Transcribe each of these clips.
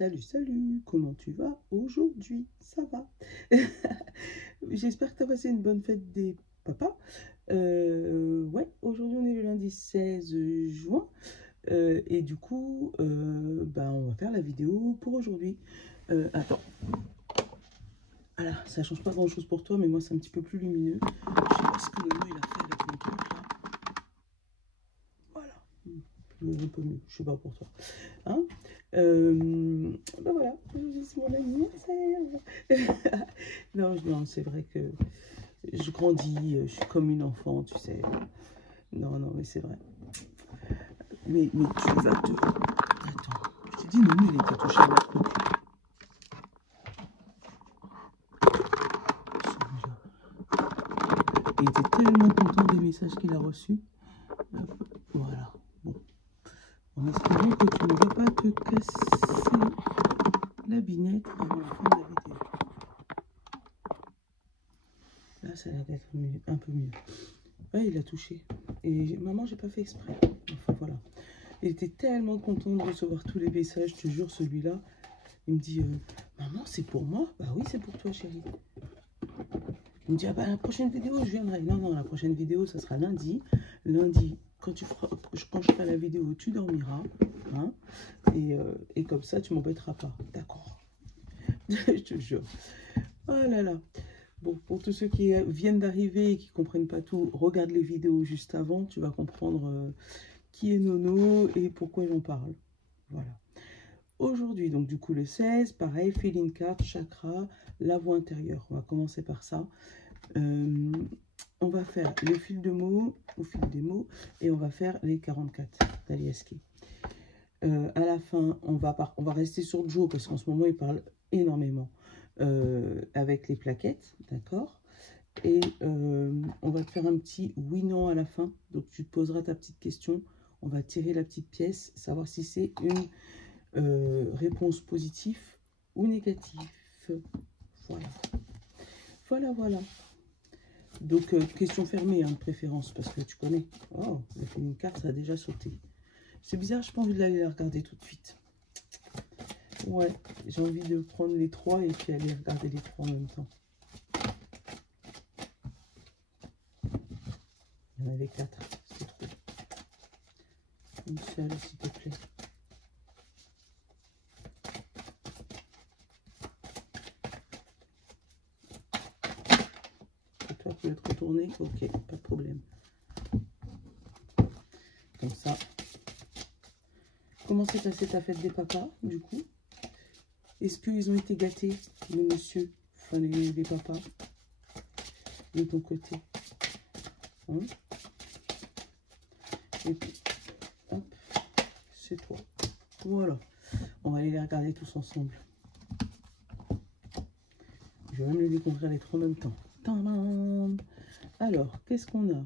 Salut, salut, comment tu vas aujourd'hui? Ça va? J'espère que tu as passé une bonne fête des papas. Ouais, aujourd'hui on est le lundi 16 juin et du coup, on va faire la vidéo pour aujourd'hui. Attends, voilà, ça change pas grand chose pour toi, mais moi c'est un petit peu plus lumineux. Je sais pas ce que Nono il a fait avec mon truc là. Voilà, un peu mieux, je sais pas pour toi. Hein, voilà, aujourd'hui c'est mon anniversaire. Non, c'est vrai que je grandis, je suis comme une enfant, tu sais. Non, mais c'est vrai. Mais tu vas te... Attends, je te dis, Nono, il était touché à la coupe. Il était tellement content des messages qu'il a reçus. Voilà, bon. En espérant que tu ne vas pas te casser la binette avant la fin de la vidéo. Là, ça a l'air d'être un peu mieux. Ouais, il a touché. Et maman, j'ai pas fait exprès. Enfin, voilà. Il était tellement content de recevoir tous les messages, je te jure, celui-là. Il me dit, maman, c'est pour moi? Bah oui, c'est pour toi, chérie. Il me dit, ah bah la prochaine vidéo, je viendrai. Non, la prochaine vidéo, ça sera lundi. Lundi, quand je ferai la vidéo, tu dormiras. Hein, et comme ça, tu m'embêteras pas. D'accord. Je te jure. Oh là là. Bon, pour tous ceux qui viennent d'arriver et qui ne comprennent pas tout, regarde les vidéos juste avant. Tu vas comprendre qui est Nono et pourquoi j'en parle. Voilà. Aujourd'hui, donc du coup le 16, pareil, feeling card, chakra, la voix intérieure. On va commencer par ça. On va faire le fil de mots, au fil des mots, et on va faire les 44 d'Aliaski. À la fin, on va rester sur Joe, parce qu'en ce moment, il parle énormément avec les plaquettes, d'accord? Et on va te faire un petit oui-non à la fin. Donc, tu te poseras ta petite question. On va tirer la petite pièce, savoir si c'est une réponse positive ou négative. Voilà. Donc, question fermée, hein, de préférence, parce que tu connais. Oh, la feeling card, ça a déjà sauté. C'est bizarre, je n'ai pas envie d'aller la regarder tout de suite. Ouais, j'ai envie de prendre les trois et puis aller regarder les trois en même temps. Il y en avait 4, c'est trop. Une seule, s'il te plaît. Et toi, tu veux te retourner? Ok, pas de problème. Comme ça. Comment s'est passée ta fête des papas, du coup? Est-ce qu'ils ont été gâtés, le monsieur, enfin les papas, de ton côté, hein? Et puis, hop, c'est toi. Voilà. On va aller les regarder tous ensemble. Je vais même les découvrir les trois en même temps. Tadam! Alors, qu'est-ce qu'on a?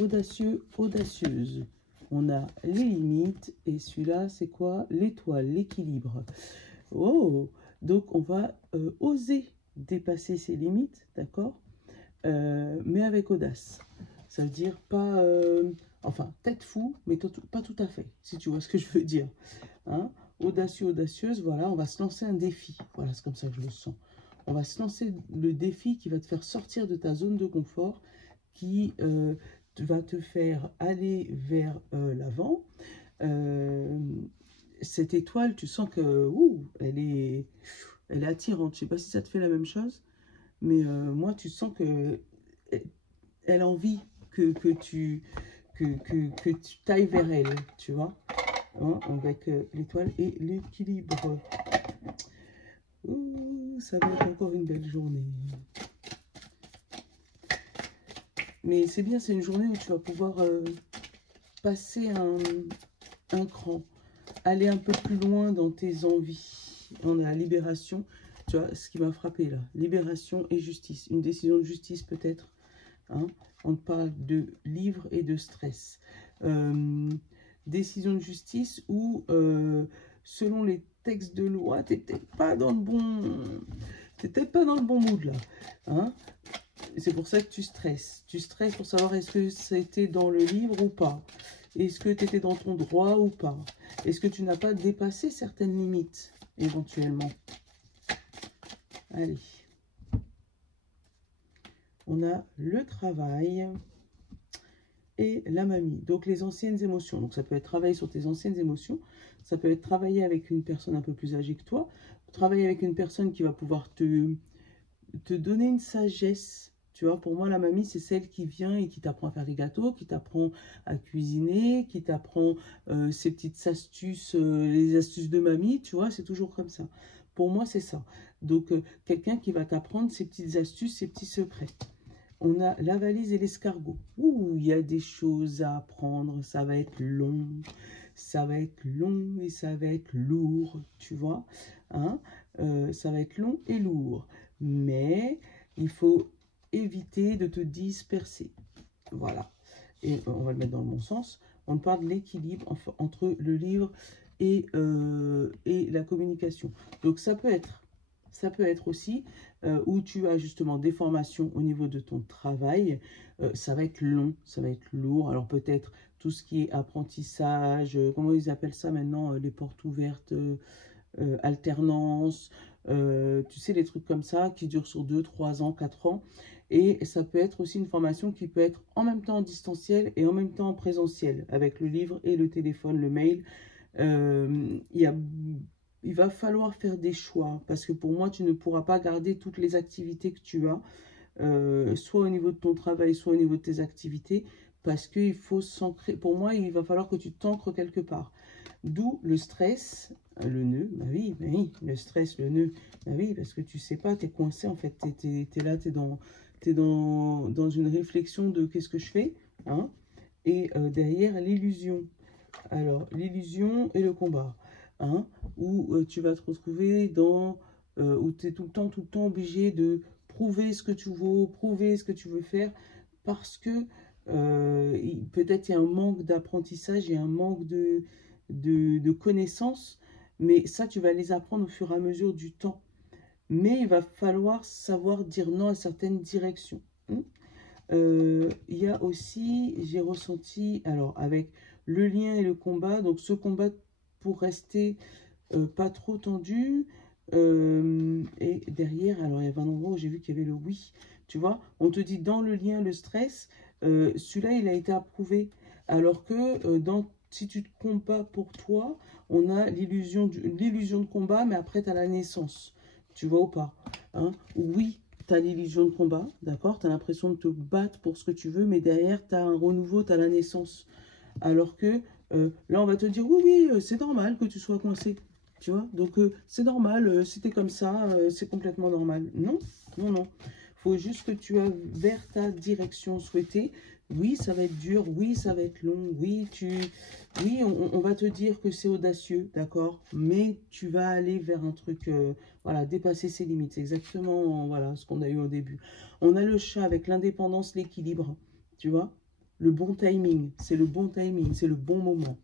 Audacieux, audacieuse. On a les limites. Et celui-là, c'est quoi? L'étoile, l'équilibre. Oh! Donc, on va oser dépasser ses limites, d'accord? Mais avec audace. Ça veut dire pas... enfin, tête fou, mais pas tout à fait, si tu vois ce que je veux dire. Hein? Audacieux, audacieuse, voilà, on va se lancer un défi. Voilà, c'est comme ça que je le sens. On va se lancer le défi qui va te faire sortir de ta zone de confort, qui va te faire aller vers l'avant. Cette étoile, tu sens que elle est attirante. Je ne sais pas si ça te fait la même chose, mais moi, tu sens que elle a envie que tu ailles vers elle, tu vois, hein, avec l'étoile et l'équilibre. Ça va être encore une belle journée. Mais c'est bien, c'est une journée où tu vas pouvoir passer un cran, aller un peu plus loin dans tes envies. On a la libération, tu vois, ce qui m'a frappé là, libération et justice, une décision de justice peut-être. Hein, on parle de livre et de stress. Décision de justice où, selon les textes de loi, tu n'es peut-être pas dans le bon mood là. Hein. C'est pour ça que tu stresses. Tu stresses pour savoir est-ce que c'était dans le livre ou pas. Est-ce que tu étais dans ton droit ou pas? Est-ce que tu n'as pas dépassé certaines limites, éventuellement? Allez. On a le travail et la mamie. Donc, les anciennes émotions. Donc, ça peut être travailler sur tes anciennes émotions. Ça peut être travailler avec une personne un peu plus âgée que toi. Travailler avec une personne qui va pouvoir te donner une sagesse. Tu vois, pour moi, la mamie, c'est celle qui vient et qui t'apprend à faire des gâteaux, qui t'apprend à cuisiner, qui t'apprend ses petites astuces, les astuces de mamie, tu vois, c'est toujours comme ça. Pour moi, c'est ça. Donc, quelqu'un qui va t'apprendre ses petites astuces, ses petits secrets. On a la valise et l'escargot. Ouh, il y a des choses à apprendre, ça va être long. Ça va être long et ça va être lourd, tu vois. Hein, ça va être long et lourd. Mais il faut éviter de te disperser. Voilà. Et on va le mettre dans le bon sens. On parle de l'équilibre entre le livre et la communication. Donc ça peut être aussi où tu as justement des formations au niveau de ton travail. Ça va être long, ça va être lourd. Alors peut-être tout ce qui est apprentissage, comment ils appellent ça maintenant, les portes ouvertes, alternance, tu sais, les trucs comme ça qui durent sur 2, 3 ans, 4 ans. Et ça peut être aussi une formation qui peut être en même temps en distanciel et en même temps en présentiel, avec le livre et le téléphone, le mail. Il va falloir faire des choix, parce que pour moi, tu ne pourras pas garder toutes les activités que tu as, soit au niveau de ton travail, soit au niveau de tes activités, parce qu'il faut s'ancrer. Pour moi, il va falloir que tu t'ancres quelque part. D'où le stress, le nœud, bah oui, le stress, le nœud, bah oui, parce que tu sais pas, tu es coincé en fait, tu es là, tu es dans une réflexion de qu'est-ce que je fais, hein, et derrière l'illusion. Alors, l'illusion et le combat, hein, où tu vas te retrouver où tu es tout le temps obligé de prouver ce que tu vaux, prouver ce que tu veux faire, parce que peut-être il y a un manque d'apprentissage, il y a un manque de connaissances, mais ça, tu vas les apprendre au fur et à mesure du temps. Mais il va falloir savoir dire non à certaines directions. Hein. Il y a aussi, j'ai ressenti, alors avec le lien et le combat, donc ce combat pour rester pas trop tendu, et derrière, alors il y avait un endroit où j'ai vu qu'il y avait le oui, tu vois, on te dit dans le lien, le stress, celui-là il a été approuvé, alors que si tu te combats pour toi, on a l'illusion de combat, mais après tu as la naissance, tu vois ou pas, hein? Oui, tu as l'illusion de combat, d'accord, tu as l'impression de te battre pour ce que tu veux, mais derrière tu as un renouveau, tu as la naissance, alors que là on va te dire oui, c'est normal que tu sois coincé. Tu vois, donc c'est normal, si t'es comme ça, c'est complètement normal. Non, non, non. Faut juste que tu ailles vers ta direction souhaitée. Oui, ça va être dur, oui, ça va être long, oui, on va te dire que c'est audacieux, d'accord, mais tu vas aller vers un truc, voilà, dépasser ses limites. C'est exactement, voilà, ce qu'on a eu au début. On a le chat avec l'indépendance, l'équilibre, tu vois, le bon timing, c'est le bon timing, c'est le bon moment.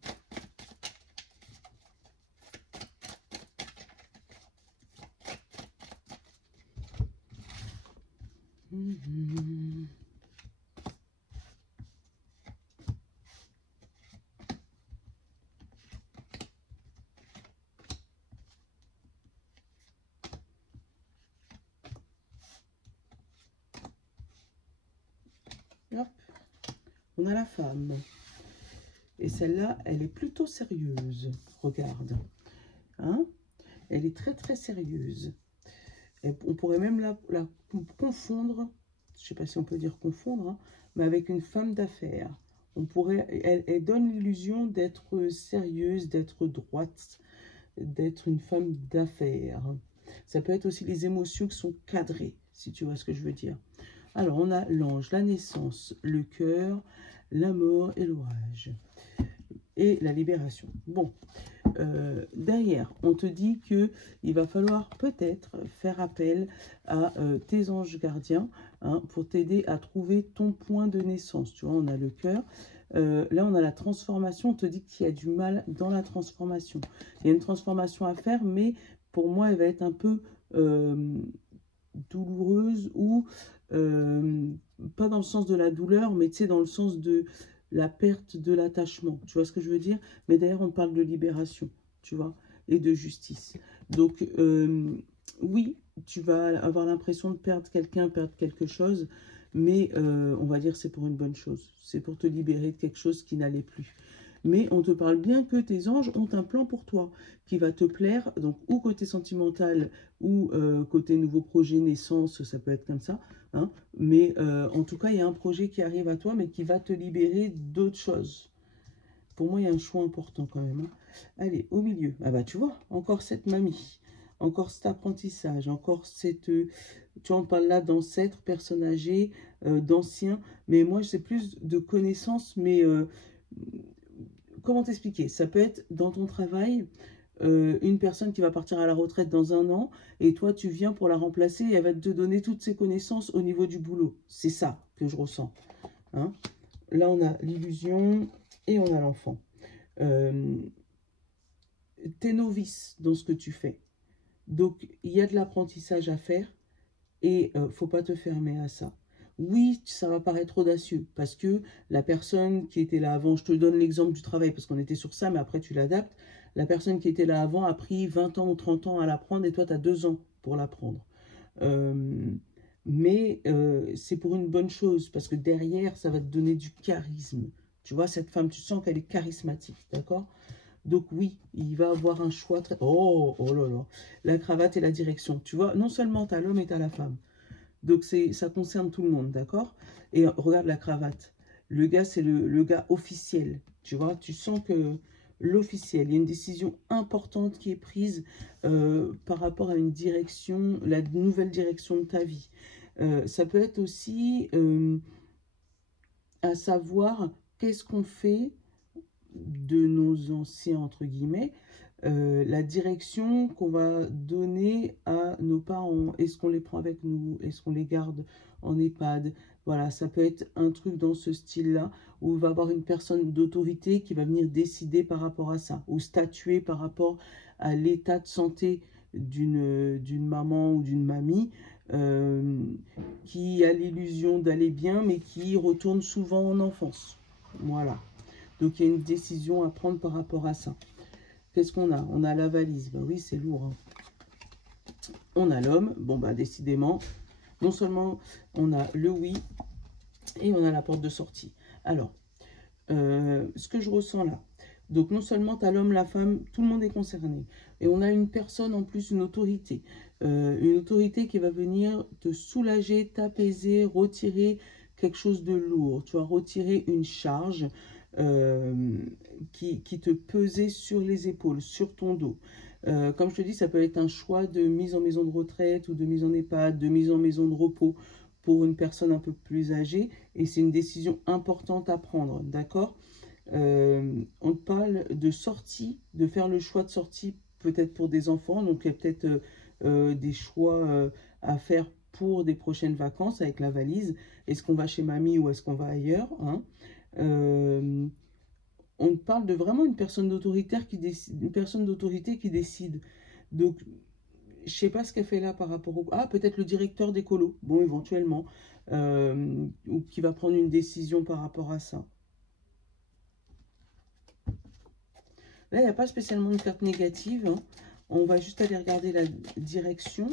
Hop, on a la femme. Et celle-là, elle est plutôt sérieuse. Regarde. Hein? Elle est très, très sérieuse. Et on pourrait même la confondre, je ne sais pas si on peut dire confondre, hein, mais avec une femme d'affaires. Elle donne l'illusion d'être sérieuse, d'être droite, d'être une femme d'affaires. Ça peut être aussi les émotions qui sont cadrées, si tu vois ce que je veux dire. Alors, on a l'ange, la naissance, le cœur, la mort et l'orage. Et la libération. Bon, derrière, on te dit qu'il va falloir peut-être faire appel à tes anges gardiens, hein, pour t'aider à trouver ton point de naissance. Tu vois, on a le cœur. Là, on a la transformation. On te dit qu'il y a du mal dans la transformation. Il y a une transformation à faire, mais pour moi, elle va être un peu douloureuse ou pas dans le sens de la douleur, mais tu sais, dans le sens la perte de l'attachement. Tu vois ce que je veux dire? Mais d'ailleurs, on parle de libération, tu vois, et de justice. Donc, oui, tu vas avoir l'impression de perdre quelqu'un, perdre quelque chose, mais on va dire c'est pour une bonne chose. C'est pour te libérer de quelque chose qui n'allait plus. Mais on te parle bien que tes anges ont un plan pour toi qui va te plaire, donc ou côté sentimental ou côté nouveau projet, naissance, ça peut être comme ça. Hein, mais en tout cas, il y a un projet qui arrive à toi, mais qui va te libérer d'autres choses. Pour moi, il y a un choix important quand même. Hein. Allez, au milieu. Ah bah tu vois, encore cette mamie, encore cet apprentissage, encore cette... tu vois, on parle là d'ancêtres, personnes âgées, d'anciens. Mais moi, c'est plus de connaissances, mais... comment t'expliquer? Ça peut être dans ton travail, une personne qui va partir à la retraite dans 1 an, et toi, tu viens pour la remplacer, et elle va te donner toutes ses connaissances au niveau du boulot. C'est ça que je ressens. Hein. Là, on a l'illusion et on a l'enfant. T'es novice dans ce que tu fais. Donc, il y a de l'apprentissage à faire et faut pas te fermer à ça. Oui, ça va paraître audacieux parce que la personne qui était là avant, je te donne l'exemple du travail parce qu'on était sur ça, mais après tu l'adaptes. La personne qui était là avant a pris 20 ans ou 30 ans à l'apprendre et toi, tu as 2 ans pour l'apprendre. Mais c'est pour une bonne chose parce que derrière, ça va te donner du charisme. Tu vois, cette femme, tu sens qu'elle est charismatique, d'accord? Donc oui, il va avoir un choix très... Oh, oh là là, la cravate et la direction. Tu vois, non seulement tu as l'homme et tu as la femme. Donc ça concerne tout le monde, d'accord? Et regarde la cravate. Le gars, c'est le gars officiel. Tu vois, tu sens que l'officiel, il y a une décision importante qui est prise par rapport à une direction, la nouvelle direction de ta vie. Ça peut être aussi à savoir qu'est-ce qu'on fait de nos anciens, entre guillemets, la direction qu'on va donner à nos parents. Est-ce qu'on les prend avec nous? Est-ce qu'on les garde en EHPAD? Voilà, ça peut être un truc dans ce style-là, où il va y avoir une personne d'autorité qui va venir décider par rapport à ça, ou statuer par rapport à l'état de santé d'une maman ou d'une mamie, qui a l'illusion d'aller bien, mais qui retourne souvent en enfance. Voilà. Donc, il y a une décision à prendre par rapport à ça. Qu'est-ce qu'on a? On a la valise. Bah oui, c'est lourd. Hein. On a l'homme. Bon, bah décidément, non seulement on a le oui et on a la porte de sortie. Alors, ce que je ressens là. Donc, non seulement tu as l'homme, la femme, tout le monde est concerné. Et on a une personne en plus, une autorité. Une autorité qui va venir te soulager, t'apaiser, retirer quelque chose de lourd. Tu vas retirer une charge qui te pesait sur les épaules, sur ton dos. Comme je te dis, ça peut être un choix de mise en maison de retraite ou de mise en EHPAD, de mise en maison de repos pour une personne un peu plus âgée. Et c'est une décision importante à prendre, d'accord? On parle de sortie, de faire le choix de sortie peut-être pour des enfants. Donc, il y a peut-être des choix à faire pour des prochaines vacances avec la valise. Est-ce qu'on va chez mamie ou est-ce qu'on va ailleurs, hein? On parle de vraiment une personne d'autoritaire qui décide, une personne d'autorité qui décide. Donc, je sais pas ce qu'elle fait là par rapport au... Ah, peut-être le directeur d'écolo, bon, éventuellement, ou qui va prendre une décision par rapport à ça. Là, il n'y a pas spécialement de carte négative. Hein. On va juste aller regarder la direction.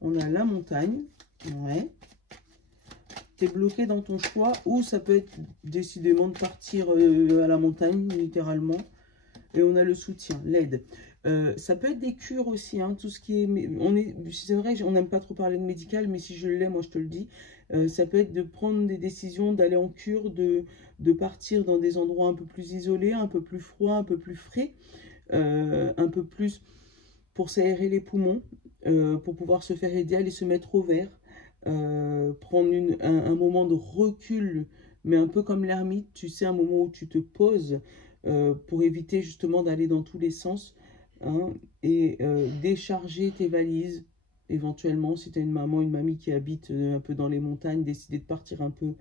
On a la montagne. Ouais. Tu es bloqué dans ton choix. Ou ça peut être décidément de partir à la montagne, littéralement. Et on a le soutien, l'aide. Ça peut être des cures aussi, hein, tout ce qui est... C'est vrai, on n'aime pas trop parler de médical, mais si je l'ai, moi je te le dis. Ça peut être de prendre des décisions, d'aller en cure, de partir dans des endroits un peu plus isolés, un peu plus froids, un peu plus frais, un peu plus pour s'aérer les poumons, pour pouvoir se faire aider, aller se mettre au vert, prendre un moment de recul, mais un peu comme l'ermite, tu sais, un moment où tu te poses pour éviter justement d'aller dans tous les sens, hein, et décharger tes valises. Éventuellement, si tu as une maman, une mamie qui habite un peu dans les montagnes, décider de partir un peu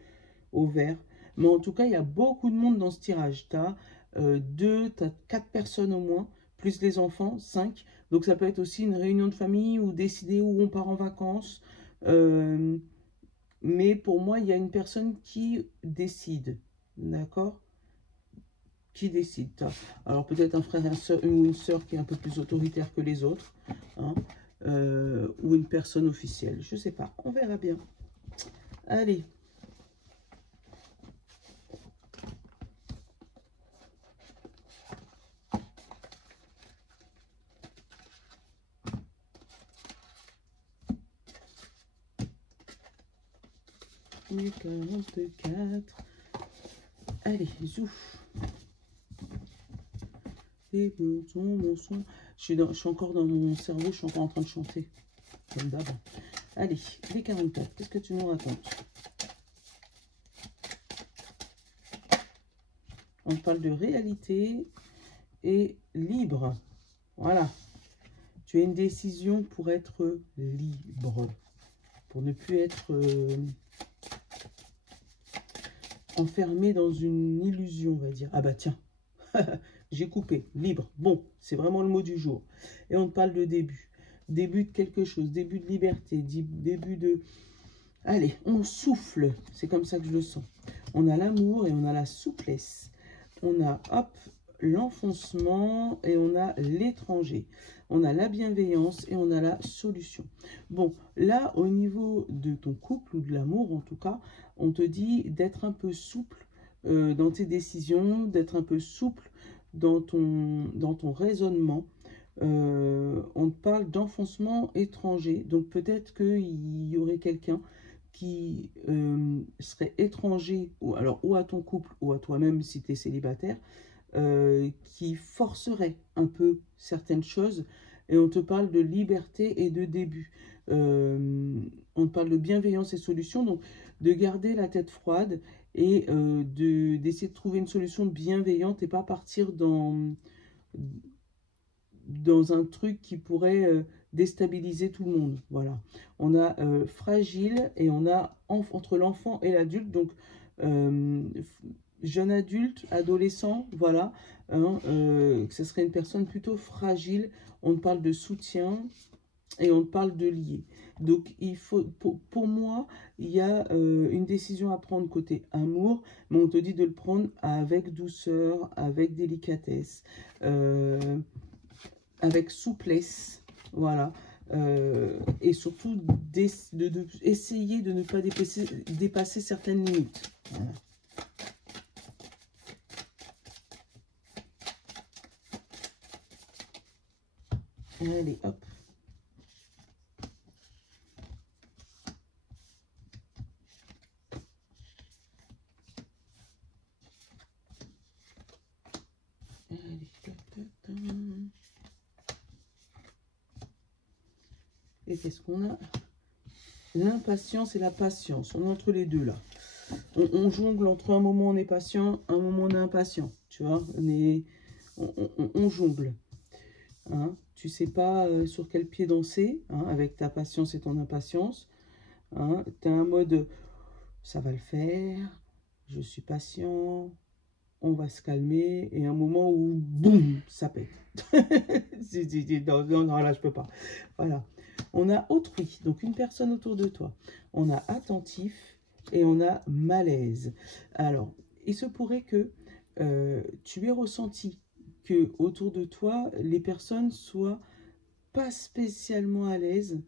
au vert. Mais en tout cas, il y a beaucoup de monde dans ce tirage. Tu as 4 personnes au moins, plus les enfants, 5. Donc ça peut être aussi une réunion de famille ou décider où on part en vacances. Mais pour moi, il y a une personne qui décide, d'accord? Qui décide. Alors peut-être un frère ou une sœur qui est un peu plus autoritaire que les autres, hein, ou une personne officielle. Je sais pas, on verra bien. Allez. Les 44. Allez, zouf. Et mon son. Je suis encore dans mon cerveau, je suis encore en train de chanter. Comme d'hab. Allez, les 44. Qu'est-ce que tu nous racontes? On parle de réalité et libre. Voilà. Tu as une décision pour être libre. Pour ne plus être enfermé dans une illusion, on va dire. Ah bah tiens, j'ai coupé. Libre. Bon, c'est vraiment le mot du jour. Et on parle de début. Début de quelque chose. Début de liberté. Début de... Allez, on souffle. C'est comme ça que je le sens. On a l'amour et on a la souplesse. On a, hop, l'enfoncement et on a l'étranger. On a la bienveillance et on a la solution. Bon, là, au niveau de ton couple ou de l'amour, en tout cas, on te dit d'être un peu souple dans tes décisions, d'être un peu souple dans ton raisonnement. On te parle d'enfoncement étranger. Donc, peut-être qu'il y aurait quelqu'un qui serait étranger, ou à ton couple, ou à toi-même si tu es célibataire, qui forcerait un peu certaines choses. Et on te parle de liberté et de début. On te parle de bienveillance et solution. Donc, de garder la tête froide et d'essayer de trouver une solution bienveillante et pas partir dans un truc qui pourrait déstabiliser tout le monde. Voilà. On a fragile et on a entre l'enfant et l'adulte. Donc, jeune adulte, adolescent, voilà. Hein, ce serait une personne plutôt fragile. On parle de soutien et on parle de lier. Donc, il faut, pour moi, il y a une décision à prendre côté amour, mais on te dit de le prendre avec douceur, avec délicatesse, avec souplesse, voilà. Et surtout, essayer de ne pas dépasser certaines limites. Voilà. Allez, hop. Et qu'est-ce qu'on a? L'impatience et la patience. On est entre les deux là. On jongle entre un moment on est patient, un moment on est impatient. Tu vois, on jongle. Hein, tu sais pas sur quel pied danser, hein, avec ta patience et ton impatience. Hein, tu as un mode, ça va le faire, je suis patient, on va se calmer, et un moment où, boum, ça pète. Non, là, je peux pas. Voilà. On a autrui, donc une personne autour de toi. On a attentif et on a malaise. Alors, il se pourrait que tu aies ressenti que autour de toi, les personnes soient pas spécialement à l'aise.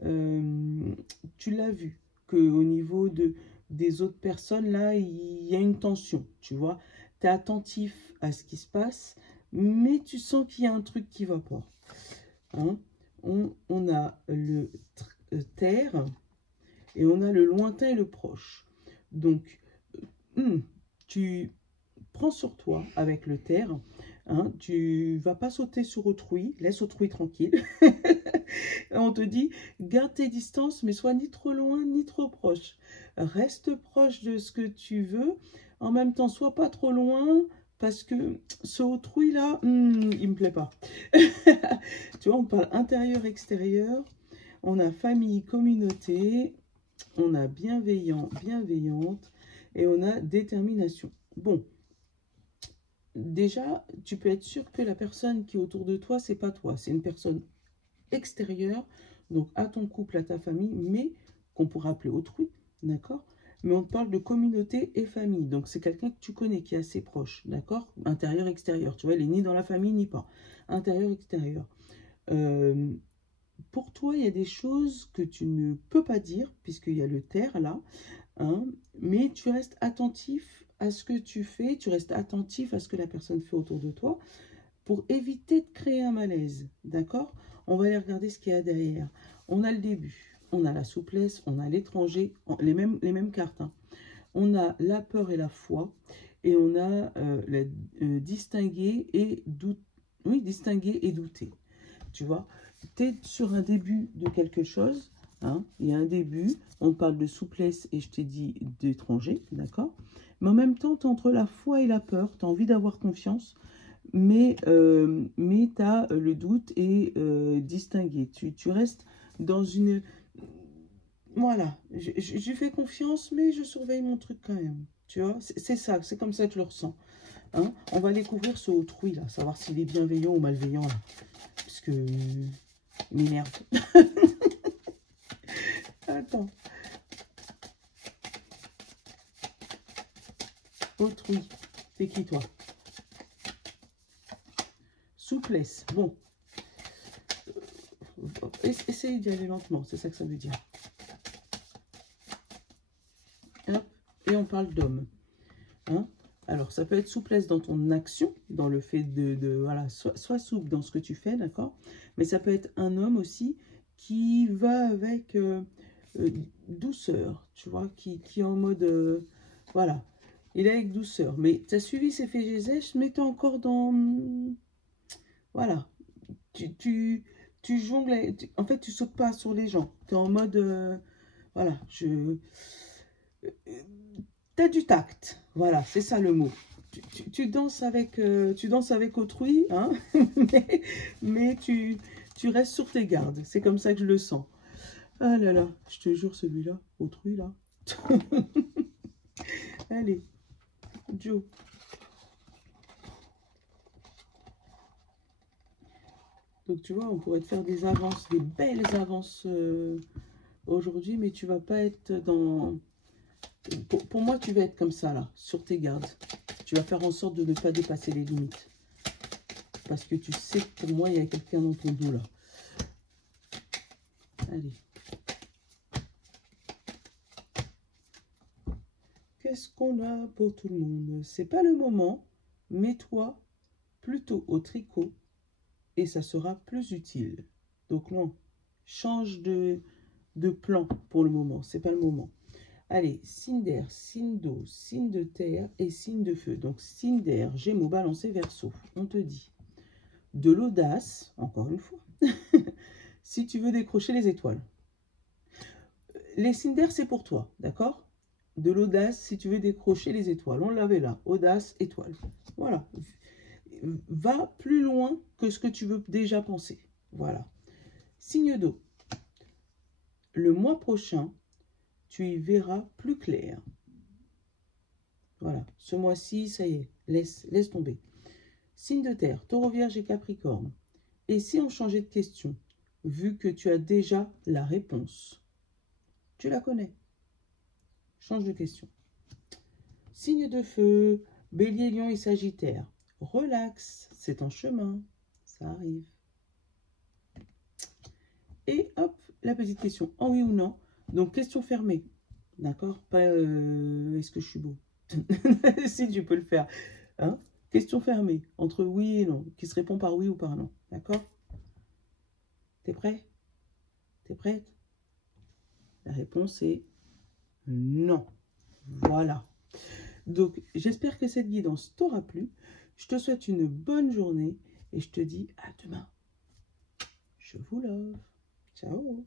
Tu l'as vu, qu'au niveau des autres personnes, là, il y a une tension, tu vois. Tu es attentif à ce qui se passe, mais tu sens qu'il y a un truc qui va pas. Hein, on a le terre et on a le lointain et le proche. Donc, tu prends sur toi avec le terre. Hein, tu vas pas sauter sur autrui, laisse autrui tranquille. On te dit, garde tes distances, mais sois ni trop loin, ni trop proche. Reste proche de ce que tu veux. En même temps, sois pas trop loin, parce que ce autrui-là, il me plaît pas. Tu vois, on parle intérieur-extérieur. On a famille, communauté. On a bienveillant, bienveillante. Et on a détermination. Bon. Déjà, tu peux être sûr que la personne qui est autour de toi, c'est pas toi. C'est une personne extérieure, donc à ton couple, à ta famille, mais qu'on pourrait appeler autrui. d'accord? Mais on te parle de communauté et famille. Donc, c'est quelqu'un que tu connais, qui est assez proche, d'accord? Intérieur, extérieur. Tu vois, il est ni dans la famille, ni pas. Intérieur, extérieur. Pour toi, il y a des choses que tu ne peux pas dire, puisqu'il y a le terre, là. Hein, mais tu restes attentif à ce que tu fais. Tu restes attentif à ce que la personne fait autour de toi pour éviter de créer un malaise, d'accord? On va aller regarder ce qu'il y a derrière. On a le début, on a la souplesse, on a l'étranger, les mêmes cartes. Hein. On a la peur et la foi, et on a distinguer et douter. Oui, distinguer et douter. Tu vois, tu es sur un début de quelque chose. Hein, il y a un début, on parle de souplesse et je t'ai dit d'étranger, d'accord? Mais en même temps, tu es entre la foi et la peur, tu as envie d'avoir confiance, mais tu as le doute et distinguer. Tu restes dans une... Voilà, je lui fais confiance, mais je surveille mon truc quand même. Tu vois, c'est ça, c'est comme ça que je le ressens. Hein, on va découvrir ce autrui, là, savoir s'il est bienveillant ou malveillant, là. Parce que... il m'énerve. Attends. Autrui. C'est qui, toi? Souplesse. Bon. Essaye d'y aller lentement. C'est ça que ça veut dire. Hop. Et on parle d'homme. Hein? Alors, ça peut être souplesse dans ton action, dans le fait voilà, sois souple dans ce que tu fais, d'accord? Mais ça peut être un homme aussi qui va avec douceur, tu vois, qui est en mode, voilà, il est avec douceur. Mais tu as suivi ses faits et gestes, mais tu es encore dans, voilà, tu jongles, en fait, tu sautes pas sur les gens. Tu es en mode, voilà, t'as du tact, voilà, c'est ça le mot. Tu danses avec autrui, hein, mais tu restes sur tes gardes. C'est comme ça que je le sens. Ah là là, je te jure, celui-là, autrui, là. Allez, Joe. Donc, tu vois, on pourrait te faire des avances, des belles avances aujourd'hui, mais tu vas pas être dans... Pour moi, tu vas être comme ça, là, sur tes gardes. Tu vas faire en sorte de ne pas dépasser les limites. Parce que tu sais que pour moi, il y a quelqu'un dans ton dos, là. Allez. Qu'est-ce qu'on a pour tout le monde? C'est pas le moment. Mets-toi plutôt au tricot et ça sera plus utile. Donc non, change de plan pour le moment. C'est pas le moment. Allez, signe d'air, signe d'eau, signe de terre et signe de feu. Donc, signe d'air, Gémeaux, Balancé, Verseau. On te dit de l'audace, encore une fois, si tu veux décrocher les étoiles. Les signes d'air, c'est pour toi, d'accord? De l'audace, si tu veux décrocher les étoiles. On l'avait là, audace, étoile. Voilà. Va plus loin que ce que tu veux déjà penser. Voilà. Signe d'eau. Le mois prochain, tu y verras plus clair. Voilà, ce mois-ci, ça y est, laisse tomber. Signe de terre, Taureau, Vierge et Capricorne. Et si on changeait de question, vu que tu as déjà la réponse? Tu la connais. Change de question. Signe de feu, Bélier, Lion et Sagittaire. Relax, c'est en chemin, ça arrive. Et hop, la petite question, en oui ou non. Donc, question fermée, d'accord? Pas est-ce que je suis beau? Si tu peux le faire. Hein? Question fermée, entre oui et non, qui se répond par oui ou par non. D'accord? T'es prêt? T'es prête? La réponse est non. Voilà. Donc, j'espère que cette guidance t'aura plu. Je te souhaite une bonne journée et je te dis à demain. Je vous love. Ciao.